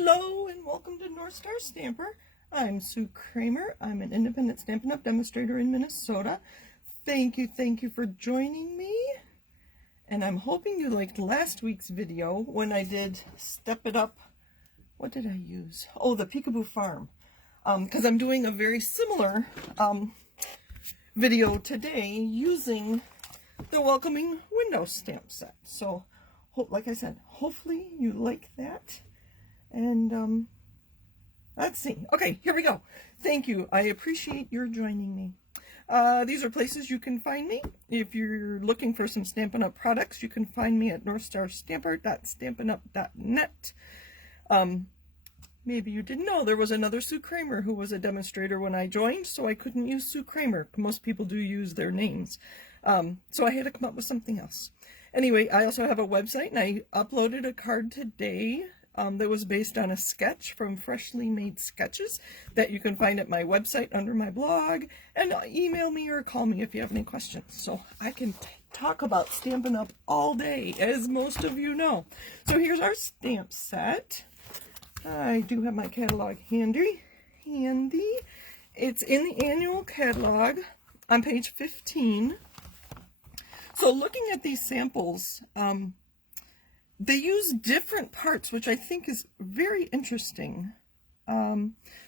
Hello and welcome to North Star Stamper. I'm Sue Kramer. I'm an independent Stampin' Up! Demonstrator in Minnesota. Thank you for joining me. And I'm hoping you liked last week's video when I did Step It Up. What did I use? Oh, the Peekaboo Farm. Because I'm doing a very similar video today using the Welcoming Window stamp set. So, like I said, hopefully you like that. And let's see. Okay, here we go. Thank you. I appreciate your joining me. These are places you can find me. If you're looking for some Stampin' Up! Products, you can find me at northstarstamper.stampinup.net. Maybe you didn't know there was another Sue Kramer who was a demonstrator when I joined, so I couldn't use Sue Kramer. Most people do use their names. So I had to come up with something else. Anyway, I also have a website, and I uploaded a card today that was based on a sketch from Freshly Made Sketches that you can find at my website under my blog, and email me or call me if you have any questions. So I can talk about Stampin' Up! All day, as most of you know. So here's our stamp set. I do have my catalog handy. It's in the annual catalog on page 15. So looking at these samples, they use different parts, which I think is very interesting.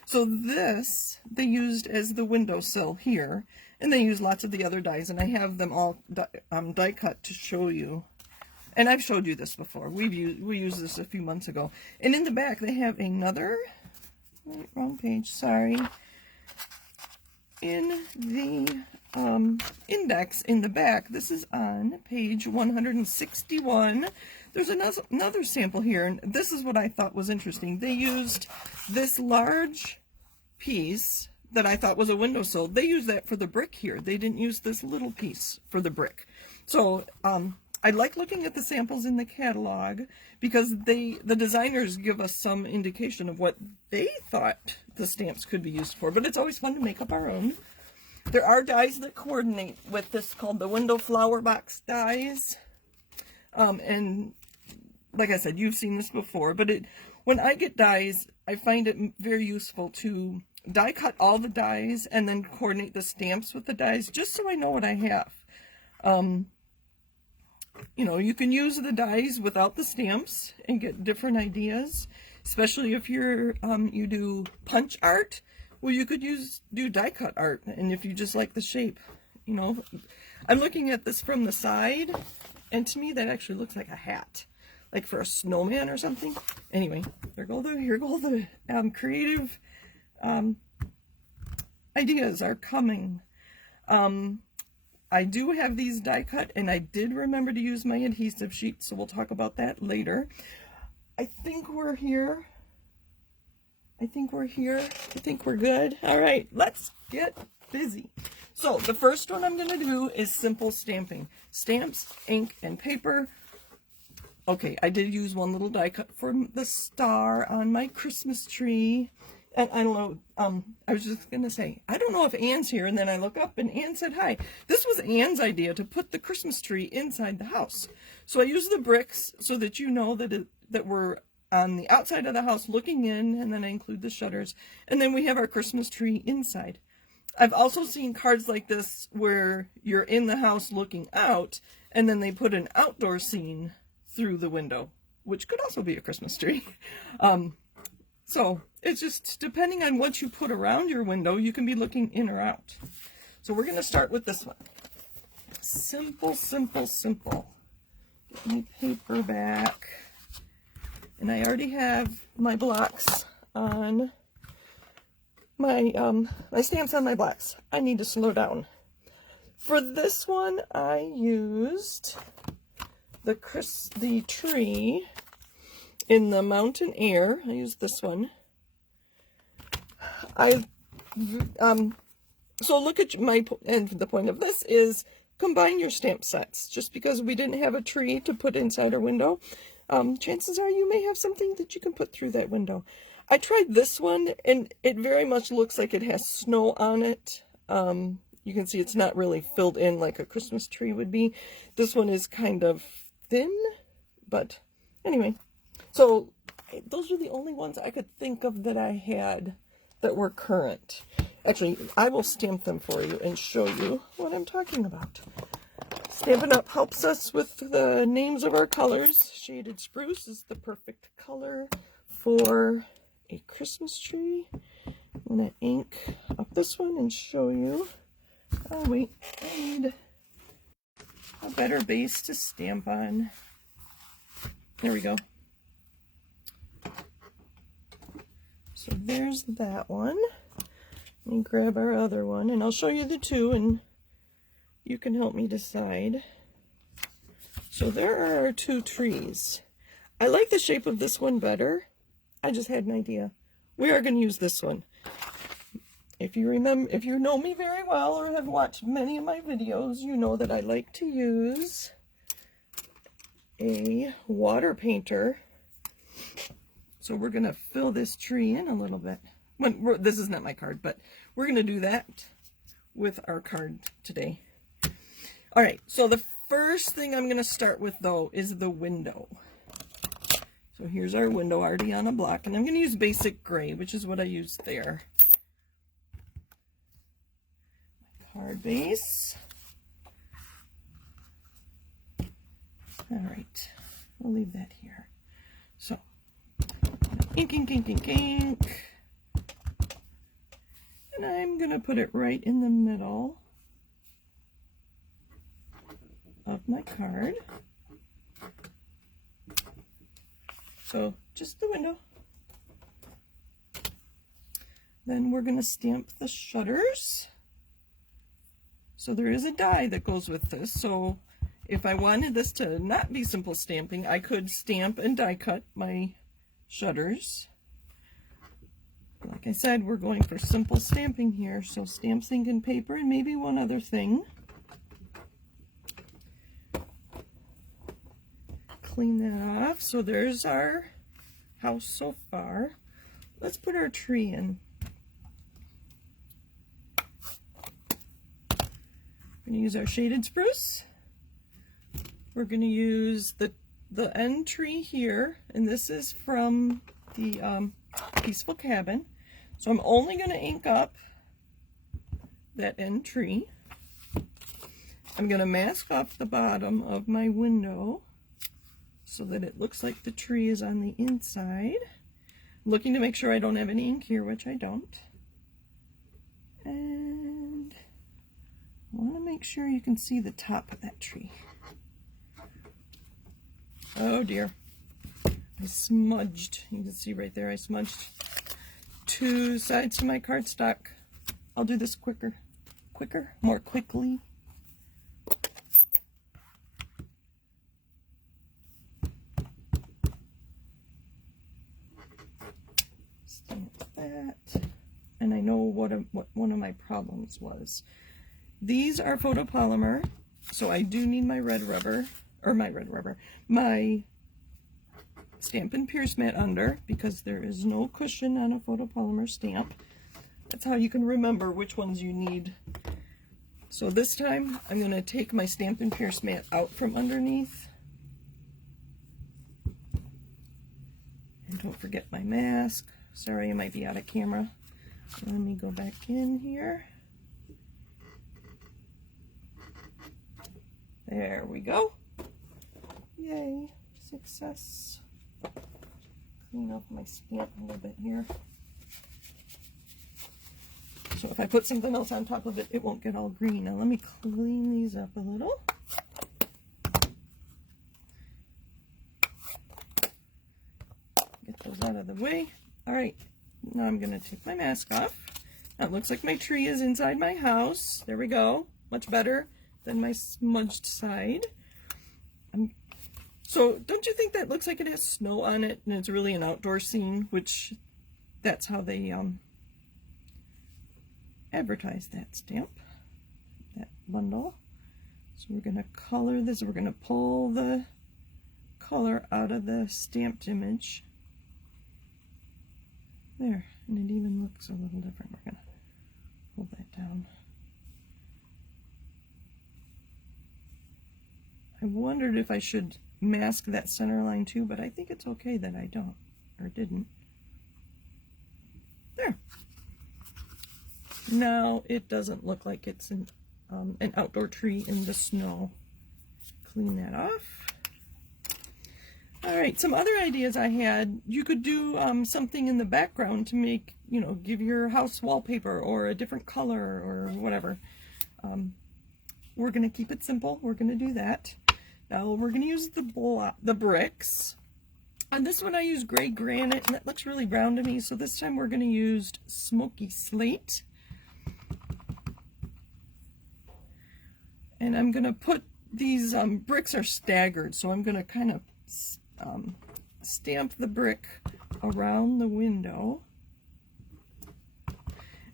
So this, they used as the windowsill here, and they use lots of the other dies, and I have them all die cut to show you. And I've showed you this before. We used this a few months ago. And in the back, they have another, wrong page, sorry. In the index in the back, this is on page 161. There's another sample here, and this is what I thought was interesting. They used this large piece that I thought was a windowsill. They used that for the brick here. They didn't use this little piece for the brick. So I like looking at the samples in the catalog because the designers give us some indication of what they thought the stamps could be used for, but it's always fun to make up our own. There are dies that coordinate with this called the window flower box dies. And like I said, you've seen this before, but when I get dies, I find it very useful to die cut all the dies and then coordinate the stamps with the dies just so I know what I have. You know, you can use the dies without the stamps and get different ideas, especially if you do punch art. Well, you could do die cut art, and if you just like the shape, you know. I'm looking at this from the side, and to me that actually looks like a hat, like for a snowman or something. Anyway, here go the creative ideas are coming. I do have these die cut, and I did remember to use my adhesive sheet, so we'll talk about that later. I think we're here. I think we're good. All right, let's get busy. So the first one I'm going to do is simple stamping. Stamps, ink, and paper. Okay, I did use one little die cut for the star on my Christmas tree. And I don't know, I was just going to say, I don't know if Anne's here, and then I look up and Anne said hi. This was Anne's idea to put the Christmas tree inside the house. So I used the bricks so that you know that we're on the outside of the house looking in, and then I include the shutters, and then we have our Christmas tree inside. I've also seen cards like this where you're in the house looking out, and then they put an outdoor scene through the window, which could also be a Christmas tree. So it's just depending on what you put around your window, you can be looking in or out. So we're going to start with this one. Simple. Get my paper back. And I already have my blocks on my stamps on my blocks. I need to slow down. For this one, I used the tree in the mountain air. I used this one. So look at and the point of this is combine your stamp sets. Just because we didn't have a tree to put inside our window, chances are you may have something that you can put through that window. I tried this one, and it very much looks like it has snow on it. You can see it's not really filled in like a Christmas tree would be. This one is kind of thin, but anyway. So those are the only ones I could think of that I had that were current. Actually, I will stamp them for you and show you what I'm talking about. Stampin' Up! Helps us with the names of our colors. Shaded spruce is the perfect color for a Christmas tree. I'm going to ink up this one and show you. Oh wait, I need a better base to stamp on. There we go. So there's that one. Let me grab our other one and I'll show you the two and you can help me decide. So there are our two trees. I like the shape of this one better. I just had an idea. We are going to use this one. If you remember, if you know me very well or have watched many of my videos, you know that I like to use a water painter. So we're going to fill this tree in a little bit. This is not my card, but we're going to do that with our card today. All right, so the first thing I'm going to start with, though, is the window. So here's our window already on a block, and I'm going to use basic gray, which is what I used there. My card base. All right, we'll leave that here. So, ink, ink, ink, ink, ink. And I'm going to put it right in the middle of my card. So just the window. Then we're going to stamp the shutters. So there is a die that goes with this. So if I wanted this to not be simple stamping, I could stamp and die cut my shutters. Like I said, we're going for simple stamping here. So stamps, ink, and paper, and maybe one other thing. Clean that off. So there's our house so far. Let's put our tree in. We're going to use our shaded spruce. We're going to use the end tree here, and this is from the Peaceful Cabin. So I'm only going to ink up that end tree. I'm going to mask off the bottom of my window so that it looks like the tree is on the inside. I'm looking to make sure I don't have any ink here, which I don't. And I want to make sure you can see the top of that tree. Oh dear. I smudged. You can see right there, I smudged two sides to my cardstock. I'll do this more quickly. Stamp that. And I know what one of my problems was. These are photopolymer, so I do need my red rubber, my Stampin' Pierce mat under, because there is no cushion on a photopolymer stamp. That's how you can remember which ones you need. So this time I'm going to take my Stampin' Pierce mat out from underneath. And don't forget my mask. Sorry, I might be out of camera. Let me go back in here. There we go. Yay, success. Clean off my stamp a little bit here. So if I put something else on top of it, it won't get all green. Now let me clean these up a little. Get those out of the way. All right, now I'm going to take my mask off. Now it looks like my tree is inside my house. There we go. Much better than my smudged side. So don't you think that looks like it has snow on it and it's really an outdoor scene, which that's how they advertise that stamp, that bundle. So we're going to color this. We're going to pull the color out of the stamped image. There, and it even looks a little different. We're going to pull that down. I wondered if I should mask that center line too, but I think it's okay that I don't. or didn't. There. Now it doesn't look like it's an outdoor tree in the snow. Clean that off. All right, some other ideas I had. You could do something in the background to make, you know, give your house wallpaper or a different color or whatever. We're going to keep it simple. We're going to do that. Now we're going to use the bricks. On this one I use gray granite, and that looks really brown to me, so this time we're going to use smoky slate. And I'm going to put these bricks are staggered, so I'm going to kind of stamp the brick around the window.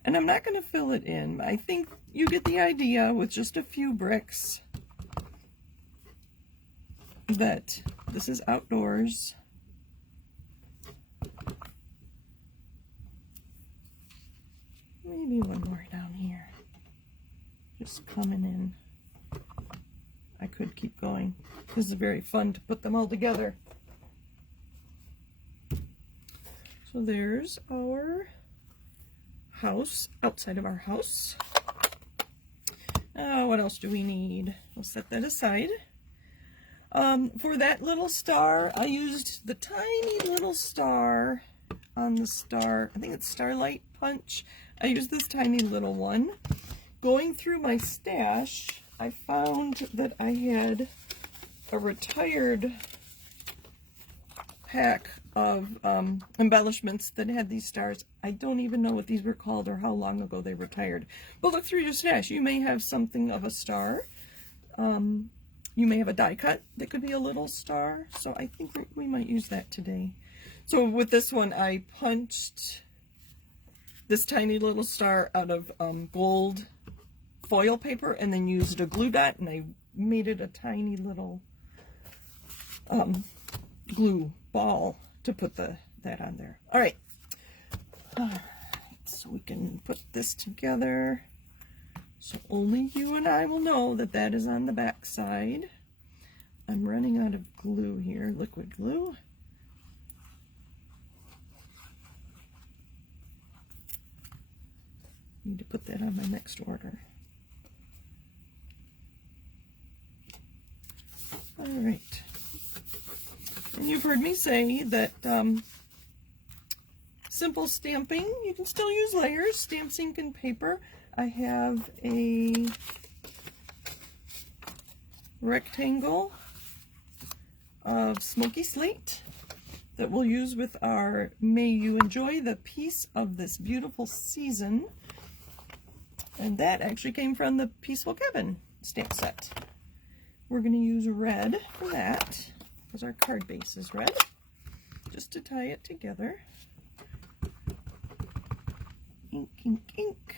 And I'm not going to fill it in. I think you get the idea with just a few bricks that this is outdoors. Maybe one more down here. Just coming in. I could keep going. This is very fun to put them all together. So there's our house, outside of our house. What else do we need? We'll set that aside. For that little star, I used the tiny little star on the star. I think it's Starlight Punch. I used this tiny little one. Going through my stash, I found that I had a retired pack of embellishments that had these stars. I don't even know what these were called or how long ago they retired. But look through your stash. You may have something of a star. You may have a die cut that could be a little star. So I think we might use that today. So with this one, I punched this tiny little star out of gold foil paper and then used a glue dot, and I made it a tiny little glue ball to put that on there. All right, so we can put this together. So only you and I will know that that is on the back side. I'm running out of glue here, liquid glue. Need to put that on my next order. All right. And you've heard me say that simple stamping, you can still use layers, stamps, ink, and paper. I have a rectangle of smoky slate that we'll use with our May You Enjoy the Peace of This Beautiful Season. And that actually came from the Peaceful Cabin stamp set. We're going to use red for that, because our card base is red, just to tie it together. Ink, ink, ink.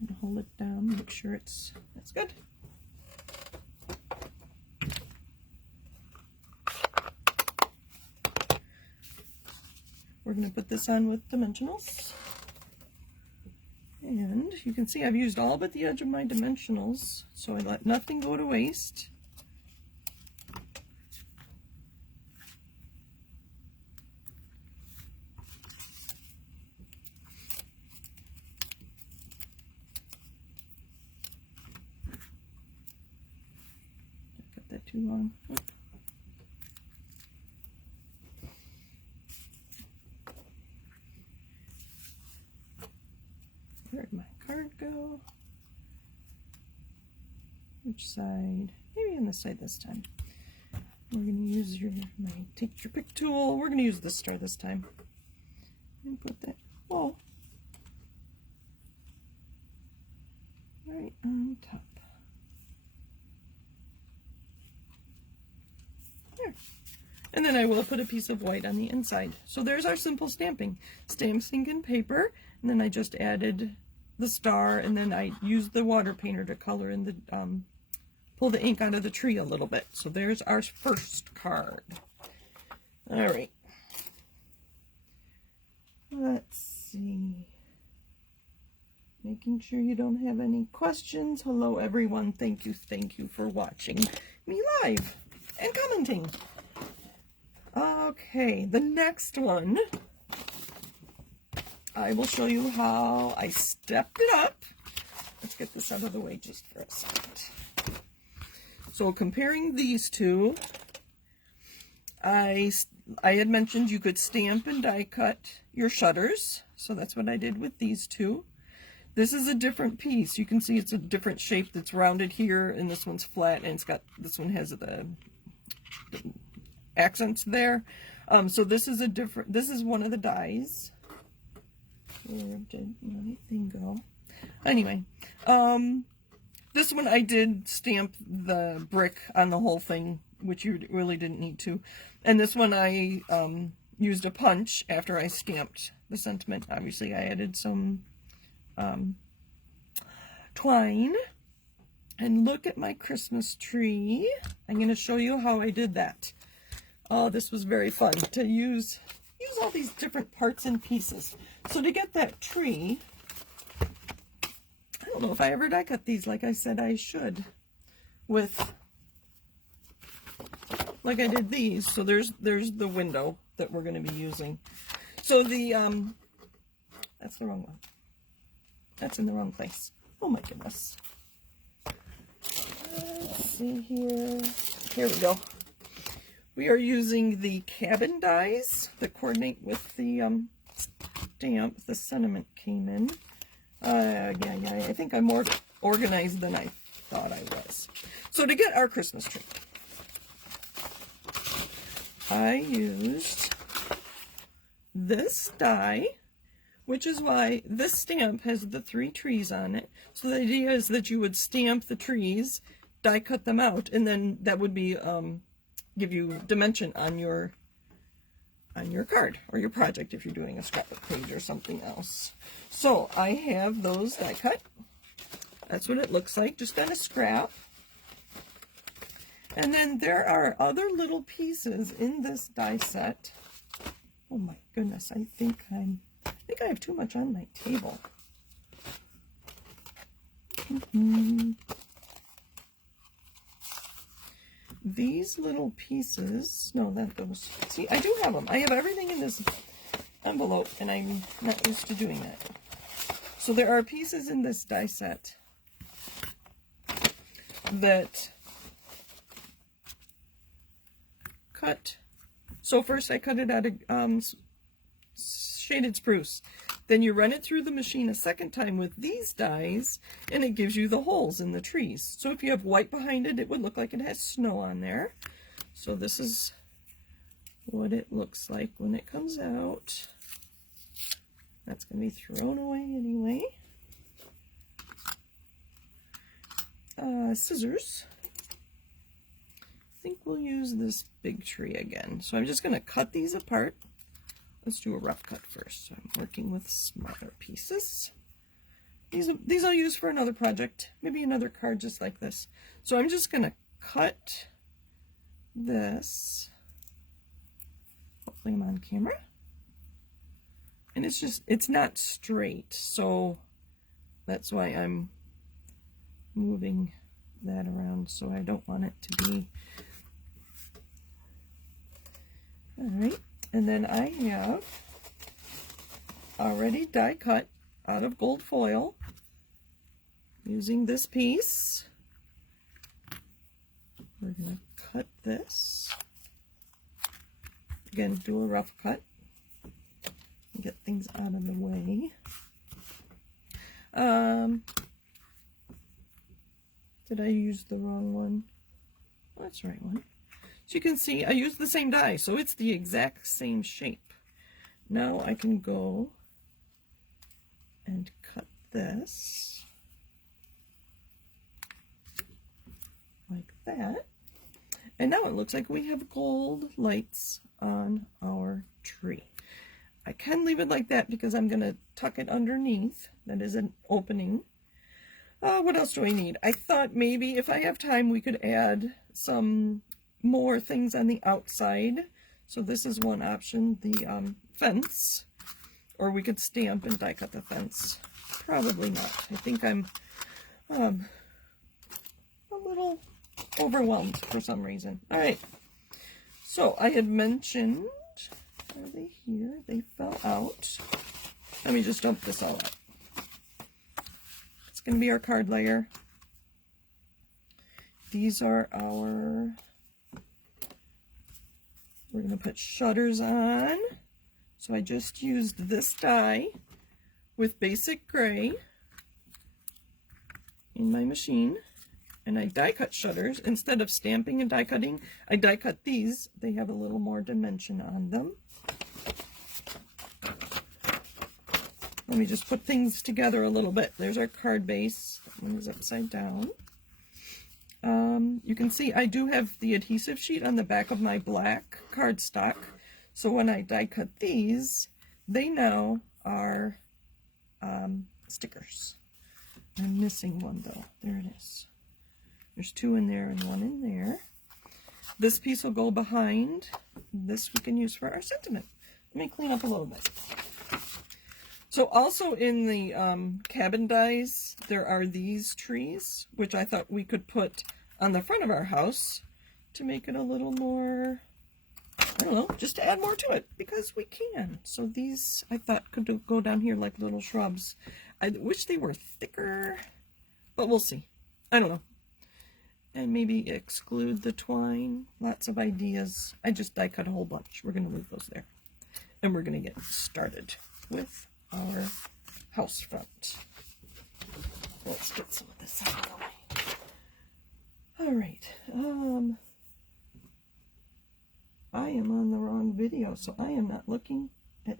And hold it down, make sure that's good. We're going to put this on with dimensionals. And you can see I've used all but the edge of my dimensionals, so I let nothing go to waste. I cut that too long. Oh. Where'd my card go? Which side? Maybe on this side this time. We're going to use my take your pick tool. We're going to use this star this time. And put that, oh, right on top. There. And then I will put a piece of white on the inside. So there's our simple stamping. Stamps, ink, and paper. And then I just added the star, and then I used the water painter to color in the, pull the ink out of the tree a little bit. So there's our first card. All right. Let's see. Making sure you don't have any questions. Hello, everyone. Thank you for watching me live and commenting. Okay, the next one, I will show you how I stepped it up. Let's get this out of the way just for a second. So comparing these two, I had mentioned you could stamp and die cut your shutters. So that's what I did with these two. This is a different piece. You can see it's a different shape that's rounded here, and this one's flat, and this one has the accents there. So this is this is one of the dies. Where did my thing go? Anyway, this one I did stamp the brick on the whole thing, which you really didn't need to. And this one I used a punch after I stamped the sentiment. Obviously I added some twine. And look at my Christmas tree. I'm going to show you how I did that. Oh, this was very fun to use all these different parts and pieces. So to get that tree, I don't know if I ever die cut these like I said I should, like I did these. So there's the window that we're going to be using. So that's the wrong one. That's in the wrong place. Oh my goodness. Let's see here. Here we go. We are using the cabin dies that coordinate with the stamp. The sentiment came in. Yeah, I think I'm more organized than I thought I was. So to get our Christmas tree, I used this die, which is why this stamp has the 3 trees on it. So the idea is that you would stamp the trees, die cut them out, and then that would be give you dimension on your card or your project if you're doing a scrapbook page or something else. So I have those die cut. That's what it looks like, just on a scrap. And then there are other little pieces in this die set. Oh my goodness, I think I have too much on my table. These little pieces, no, that goes, see, I do have them. I have everything in this envelope, and I'm not used to doing that. So there are pieces in this die set that cut. So first I cut it out of shaded spruce. Then you run it through the machine a second time with these dies, and it gives you the holes in the trees. So if you have white behind it, it would look like it has snow on there. So this is what it looks like when it comes out. That's going to be thrown away anyway. Scissors. I think we'll use this big tree again. So I'm just going to cut these apart. Let's do a rough cut first. So I'm working with smaller pieces. These I'll use for another project, maybe another card just like this. So I'm just going to cut this. Hopefully I'm on camera. And it's not straight, so that's why I'm moving that around, so I don't want it to be. All right. And then I have already die cut out of gold foil using this piece. We're going to cut this. Again, do a rough cut. Get things out of the way. Did I use the wrong one? Oh, that's the right one. So you can see I used the same die, so it's the exact same shape. Now I can go and cut this like that. And now it looks like we have gold lights on our tree. I can leave it like that because I'm going to tuck it underneath. That is an opening. What else do I need? I thought maybe if I have time we could add some more things on the outside. So this is one option, the fence. Or we could stamp and die cut the fence. Probably not. I think I'm a little overwhelmed for some reason. All right. So I had mentioned, are they here? They fell out. Let me just dump this all out. It's going to be our card layer. These are our, we're going to put shutters on. So I just used this die with basic gray in my machine. And I die cut shutters. Instead of stamping and die cutting, I die cut these. They have a little more dimension on them. Let me just put things together a little bit. There's our card base. That one is upside down. You can see I do have the adhesive sheet on the back of my black cardstock. So when I die cut these, they now are stickers. I'm missing one though. There it is. There's two in there and one in there. This piece will go behind. This we can use for our sentiment. Let me clean up a little bit. So also in the cabin dies, there are these trees, which I thought we could put on the front of our house to make it a little more, I don't know, just to add more to it, because we can. So these, I thought, could go down here like little shrubs. I wish they were thicker, but we'll see. I don't know. And maybe exclude the twine. Lots of ideas. I just die cut a whole bunch. We're going to leave those there. And we're going to get started with our house front. Let's get some of this out of the way. All right. I am on the wrong video, so I am not looking at...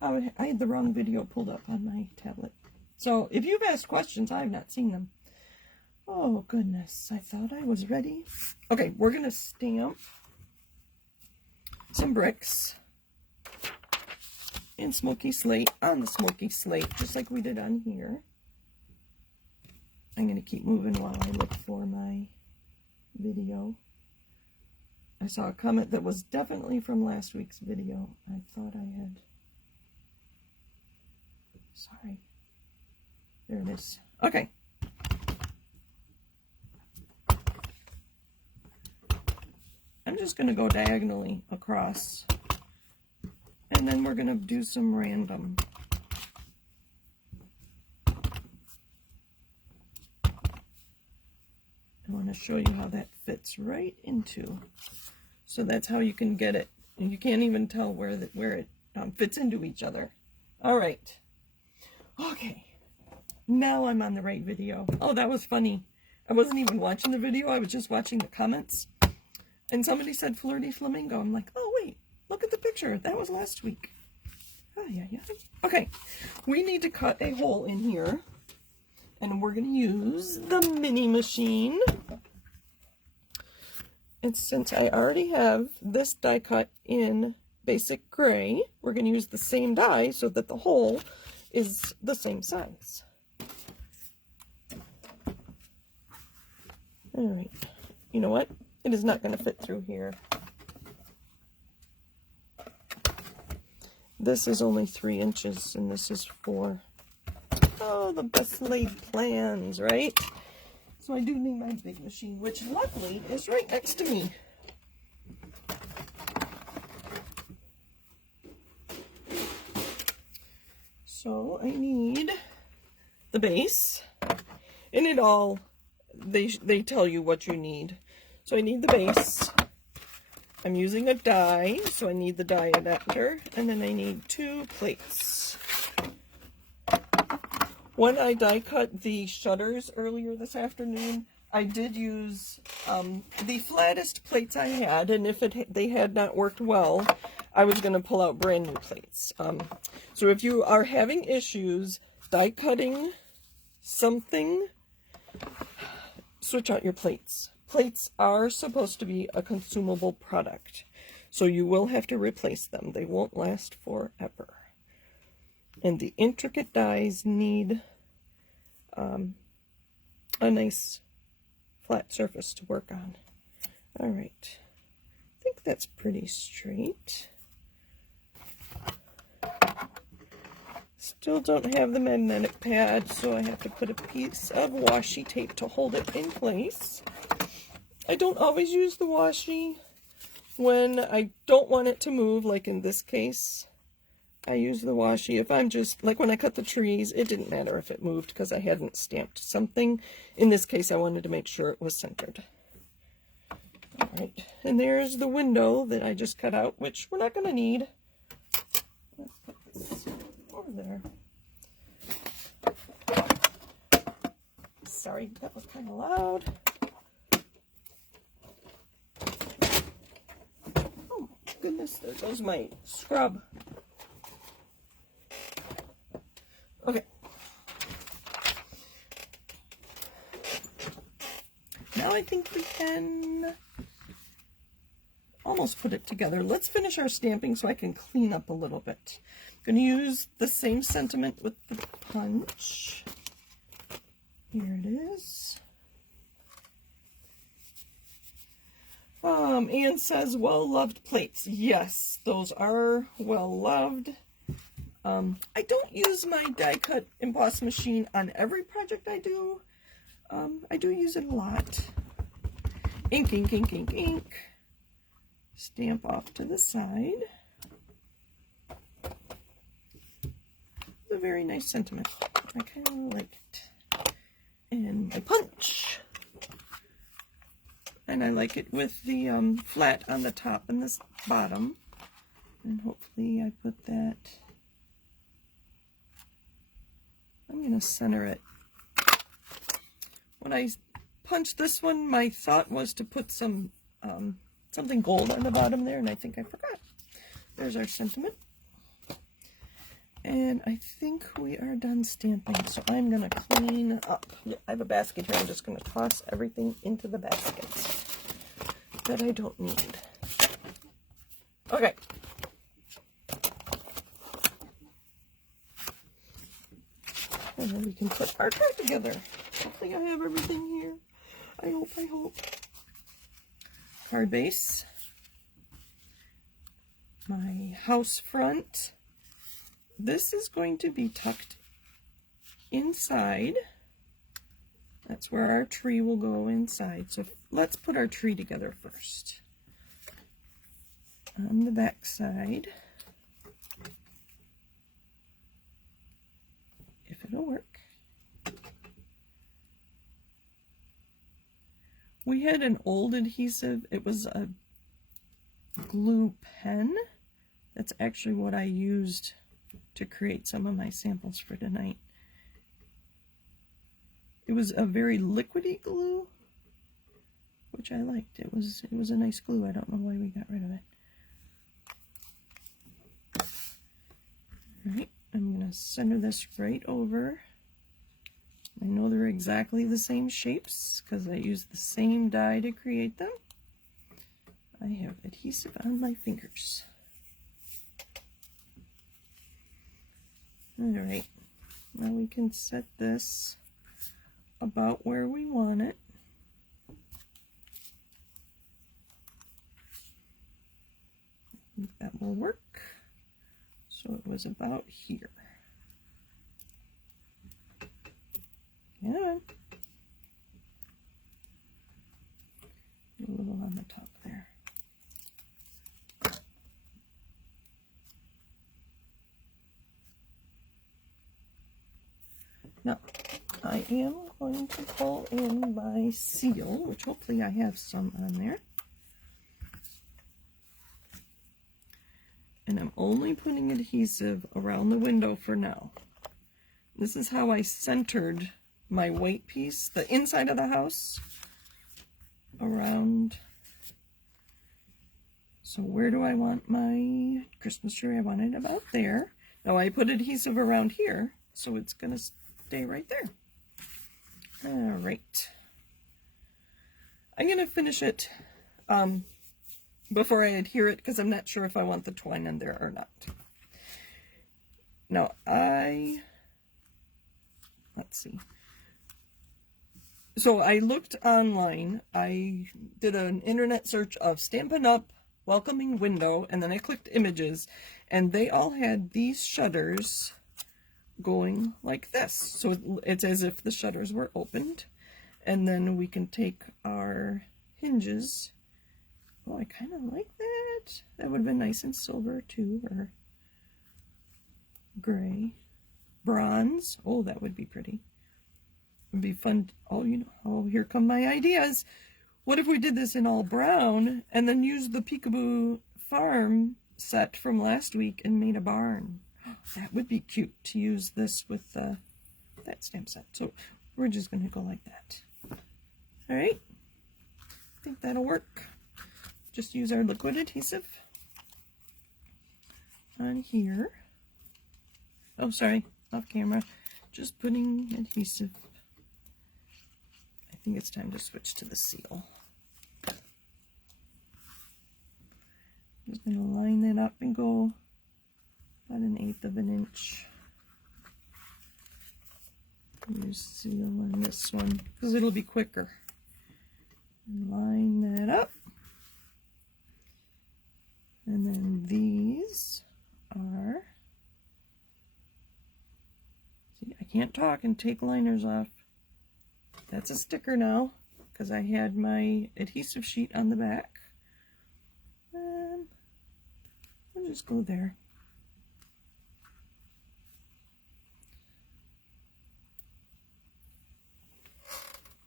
Oh, I had the wrong video pulled up on my tablet. So if you've asked questions, I have not seen them. Oh, goodness. I thought I was ready. Okay, we're going to stamp some bricks in smoky slate on the smoky slate, just like we did on here. I'm going to keep moving while I look for my video. I saw a comment that was definitely from last week's video. I thought I had... Sorry. There it is. Okay. I'm just going to go diagonally across. And then we're going to do some random. I want to show you how that fits right into. So that's how you can get it. And you can't even tell where it fits into each other. All right. Okay. Now I'm on the right video. Oh, that was funny. I wasn't even watching the video. I was just watching the comments. And somebody said flirty flamingo. I'm like, oh, wait. Look at the picture. That was last week. Oh, yeah. Okay. We need to cut a hole in here. And we're going to use the mini machine. And since I already have this die cut in basic gray, we're going to use the same die so that the hole is the same size. All right. You know what? It is not going to fit through here. This is only 3 inches and this is 4. Oh, the best laid plans, right? So I do need my big machine, which luckily is right next to me. So I need the base, and it all, they tell you what you need. So I need the base. I'm using a die, so I need the die adapter, and then I need 2 plates. When I die cut the shutters earlier this afternoon, I did use the flattest plates I had, and if they had not worked well, I was going to pull out brand new plates. So if you are having issues die cutting something, switch out your plates. Plates are supposed to be a consumable product, so you will have to replace them. They won't last forever. And the intricate dies need a nice flat surface to work on. All right, I think that's pretty straight. Still don't have the magnetic pad, so I have to put a piece of washi tape to hold it in place. I don't always use the washi when I don't want it to move, like in this case. I use the washi if I'm just, like when I cut the trees, it didn't matter if it moved because I hadn't stamped something. In this case, I wanted to make sure it was centered. All right, and there's the window that I just cut out, which we're not going to need. Let's put this over there. Sorry, that was kind of loud. Oh my goodness, there goes my scrub. Okay. Now I think we can almost put it together. Let's finish our stamping so I can clean up a little bit. I'm going to use the same sentiment with the punch. Here it is. Anne says, well-loved plates. Yes, those are well-loved. I don't use my die-cut emboss machine on every project I do. I do use it a lot. Ink, ink, ink, ink, ink. Stamp off to the side. It's a very nice sentiment. I kind of like it. And my punch. And I like it with the flat on the top and this bottom. And hopefully I put that. I'm going to center it. When I punched this one, my thought was to put some something gold on the bottom there, and I think I forgot. There's our sentiment. And I think we are done stamping, so I'm going to clean up. I have a basket here. I'm just going to toss everything into the basket that I don't need. Okay. And then we can put our card together. Hopefully I have everything here. I hope. Card base. My house front. This is going to be tucked inside. That's where our tree will go inside. So let's put our tree together first. On the back side. If it'll work. We had an old adhesive. It was a glue pen. That's actually what I used to create some of my samples for tonight. It was a very liquidy glue, which I liked. It was a nice glue. I don't know why we got rid of it. All right, I'm going to center this right over. I know they're exactly the same shapes because I used the same die to create them. I have adhesive on my fingers. All right, now we can set this about where we want it. I think that will work. So it was about here. Yeah. A little on the top there. Now, I am going to pull in my seal, which hopefully I have some on there. And I'm only putting adhesive around the window for now. This is how I centered my white piece, the inside of the house, around. So where do I want my Christmas tree? I want it about there. Now I put adhesive around here, so it's going to stay right there. All right. I'm going to finish it before I adhere it because I'm not sure if I want the twine in there or not. Now let's see. So I looked online. I did an internet search of Stampin' Up! Welcoming window, and then I clicked images, and they all had these shutters going like this. So it's as if the shutters were opened, and then we can take our hinges. Oh, I kind of like that. That would have been nice in silver too, or gray. Bronze. Oh, that would be pretty. It would be fun. Oh, you know, oh, here come my ideas. What if we did this in all brown and then used the Peekaboo Farm set from last week and made a barn? That would be cute to use this with that stamp set. So we're just going to go like that. All right. I think that'll work. Just use our liquid adhesive on here. Oh, sorry, off camera. Just putting adhesive. I think it's time to switch to the seal. Just going to line that up and go about 1/8 of an inch. Use seal on this one because it'll be quicker. And line that up. And then these are, see, I can't talk and take liners off. That's a sticker now because I had my adhesive sheet on the back. And we'll just go there.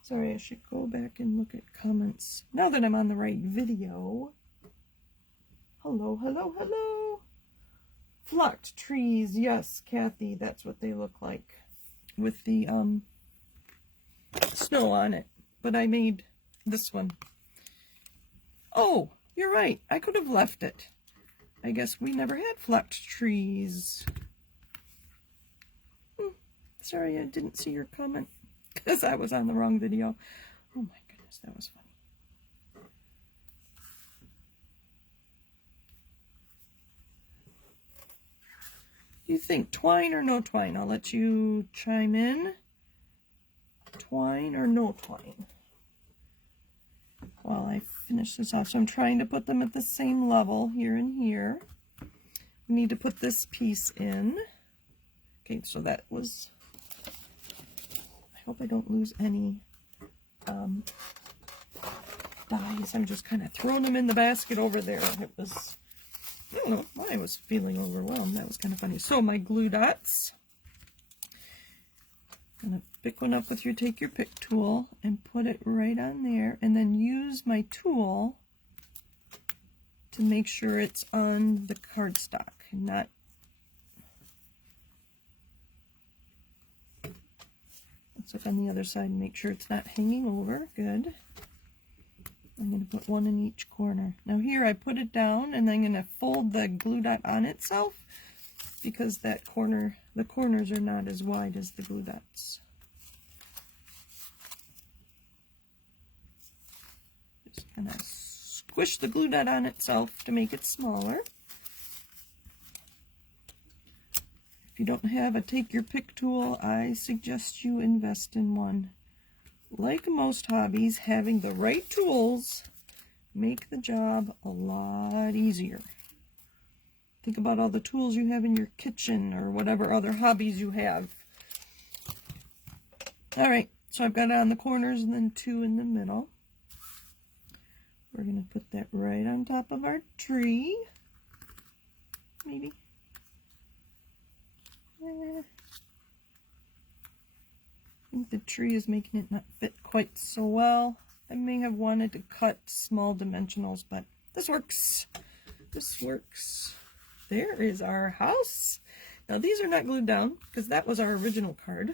Sorry, I should go back and look at comments now that I'm on the right video. Hello, hello, hello. Flocked trees. Yes, Kathy, that's what they look like with the snow on it. But I made this one. Oh, you're right. I could have left it. I guess we never had flocked trees. Sorry, I didn't see your comment because I was on the wrong video. Oh my goodness, that was funny. You think twine or no twine? I'll let you chime in. Twine or no twine? While I finish this off. So I'm trying to put them at the same level here and here. We need to put this piece in. Okay, so that was, I hope I don't lose any dies. I'm just kind of throwing them in the basket over there. It was, I don't know why I was feeling overwhelmed. That was kind of funny. So my glue dots. Gonna pick one up with your take your pick tool and put it right on there, and then use my tool to make sure it's on the cardstock and not. Let's look on the other side and make sure it's not hanging over. Good. I'm going to put one in each corner. Now here I put it down and I'm going to fold the glue dot on itself because that corner, the corners are not as wide as the glue dots. Just going to squish the glue dot on itself to make it smaller. If you don't have a take your pick tool, I suggest you invest in one. Like most hobbies, having the right tools make the job a lot easier. Think about all the tools you have in your kitchen or whatever other hobbies you have. All right, so I've got it on the corners and then two in the middle. We're going to put that right on top of our tree. Maybe. I think the tree is making it not fit quite so well. I may have wanted to cut small dimensionals, but this works. This works. There is our house. Now these are not glued down because that was our original card.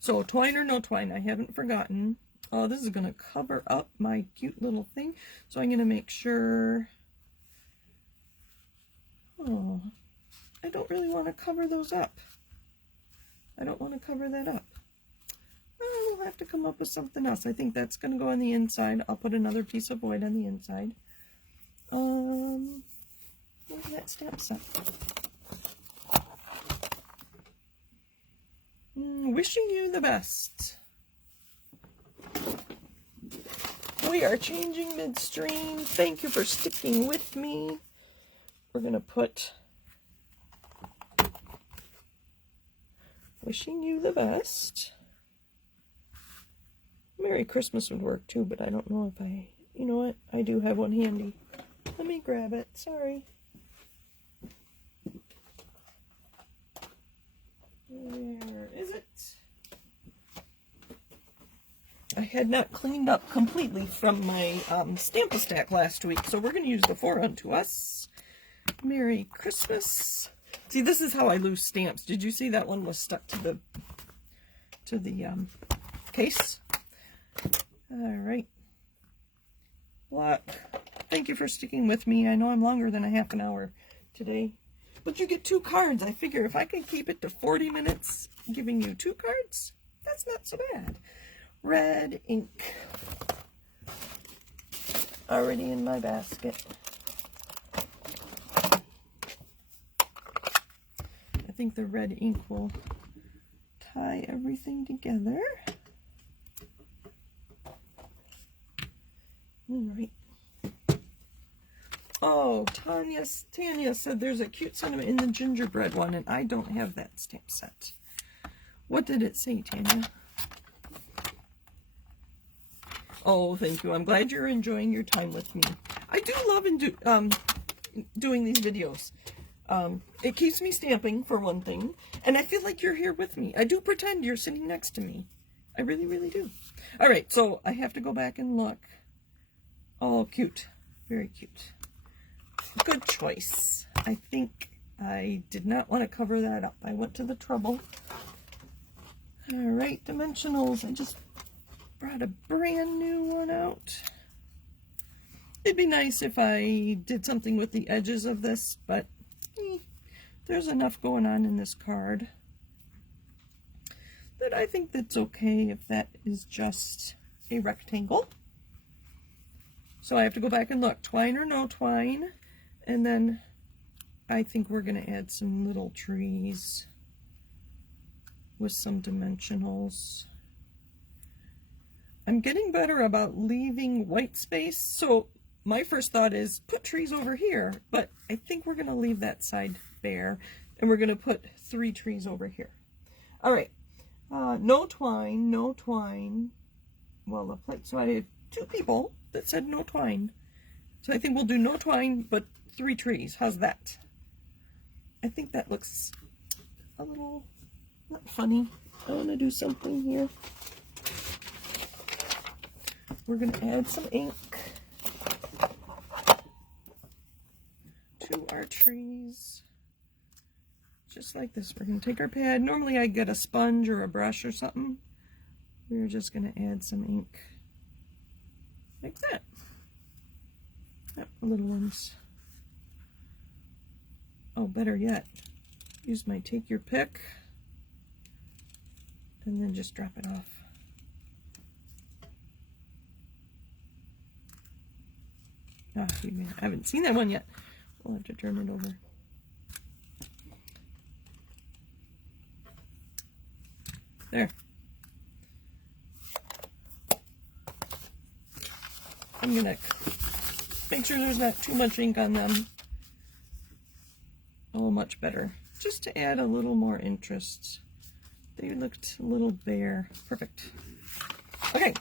So twine or no twine, I haven't forgotten. Oh, this is going to cover up my cute little thing. So I'm going to make sure. Oh, I don't really want to cover those up. I don't want to cover that up. Oh, we'll have to come up with something else. I think that's going to go on the inside. I'll put another piece of wood on the inside. Where's that stamp set? Wishing you the best. We are changing midstream. Thank you for sticking with me. We're going to put wishing you the best. Merry Christmas would work too, but I don't know if you know what? I do have one handy. Let me grab it. Sorry. Where is it? I had not cleaned up completely from my Stamp-A-Stack last week, so we're going to use the For Unto Us. Merry Christmas. See, this is how I lose stamps. Did you see that one was stuck to the case? All right. Block. Thank you for sticking with me. I know I'm longer than a half an hour today, but you get 2 cards. I figure if I can keep it to 40 minutes giving you 2 cards, that's not so bad. Red ink. Already in my basket. I think the red ink will tie everything together. All right. Oh, Tanya said there's a cute sentiment in the gingerbread one, and I don't have that stamp set. What did it say, Tanya? Oh, thank you. I'm glad you're enjoying your time with me. I do love doing these videos. It keeps me stamping, for one thing, and I feel like you're here with me. I do pretend you're sitting next to me. I really, really do. All right, so I have to go back and look. Oh, cute. Very cute. Good choice. I think I did not want to cover that up. I went to the trouble. All right, dimensionals. I just brought a brand new one out. It'd be nice if I did something with the edges of this, but there's enough going on in this card that I think that's okay if that is just a rectangle. So I have to go back and look, twine or no twine, and then I think we're going to add some little trees with some dimensionals. I'm getting better about leaving white space, so my first thought is put trees over here, but I think we're going to leave that side bare, and we're going to put 3 trees over here. All right, no twine, no twine. Well, so I have 2 people that said no twine, so I think we'll do no twine, but 3 trees. How's that? I think that looks a little not funny. I want to do something here. We're going to add some ink to our trees. Just like this. We're going to take our pad. Normally I get a sponge or a brush or something. We're just going to add some ink. Like that. Yep, little ones. Oh, better yet, use my take your pick and then just drop it off. Oh, I haven't seen that one yet. We'll have to turn it over. There. I'm gonna make sure there's not too much ink on them. Oh, much better. Just to add a little more interest. They looked a little bare. Perfect. Okay.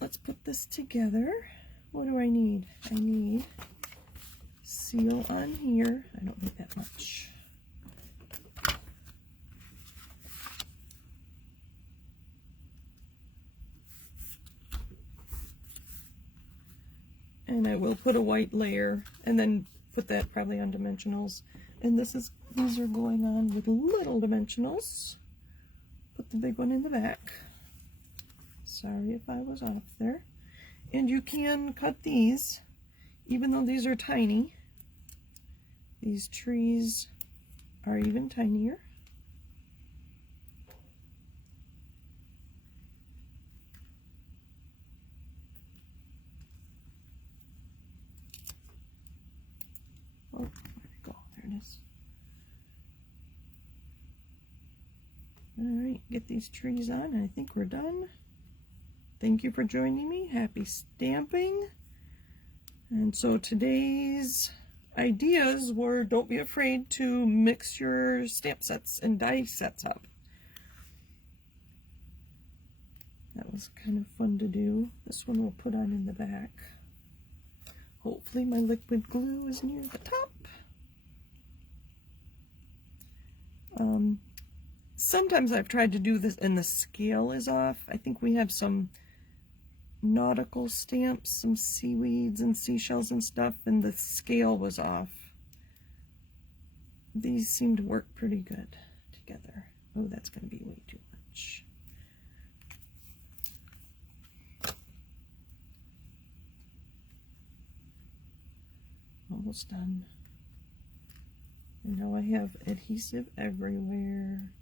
Let's put this together. What do I need? I need seal on here. I don't need that much. And I will put a white layer and then put that probably on dimensionals. And these are going on with little dimensionals. Put the big one in the back. Sorry if I was off there. And you can cut these, even though these are tiny. These trees are even tinier. Oh, where'd it go? There it is. All right, get these trees on, and I think we're done. Thank you for joining me. Happy stamping. And so today's ideas were, don't be afraid to mix your stamp sets and die sets up. That was kind of fun to do. This one we'll put on in the back. Hopefully my liquid glue is near the top. Sometimes I've tried to do this and the scale is off. I think we have some nautical stamps, some seaweeds and seashells and stuff, and the scale was off. These seem to work pretty good together. Oh, that's going to be way too much. Almost done. And now I have adhesive everywhere.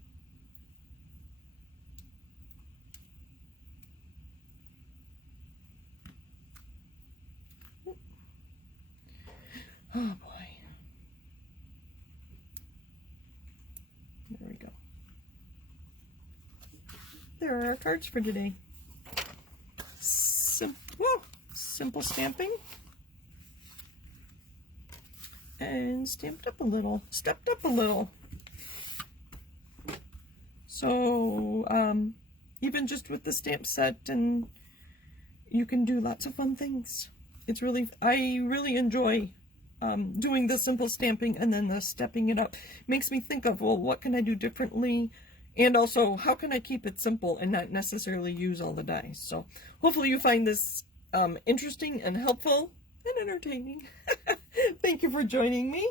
Oh boy. There we go. There are our cards for today. Simple stamping. And stamped up a little, stepped up a little. So, even just with the stamp set, and you can do lots of fun things. It's really, I really enjoy doing the simple stamping and then the stepping it up. Makes me think of, well, what can I do differently? And also, how can I keep it simple and not necessarily use all the dies? So hopefully you find this interesting and helpful and entertaining. Thank you for joining me.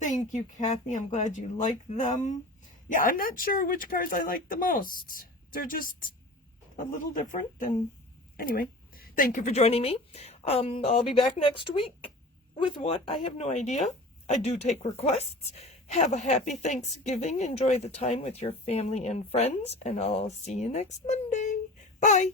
Thank you, Kathy. I'm glad you like them. Yeah, I'm not sure which cards I like the most. They're just a little different. And anyway, thank you for joining me. I'll be back next week with what? I have no idea. I do take requests. Have a happy Thanksgiving. Enjoy the time with your family and friends. And I'll see you next Monday. Bye.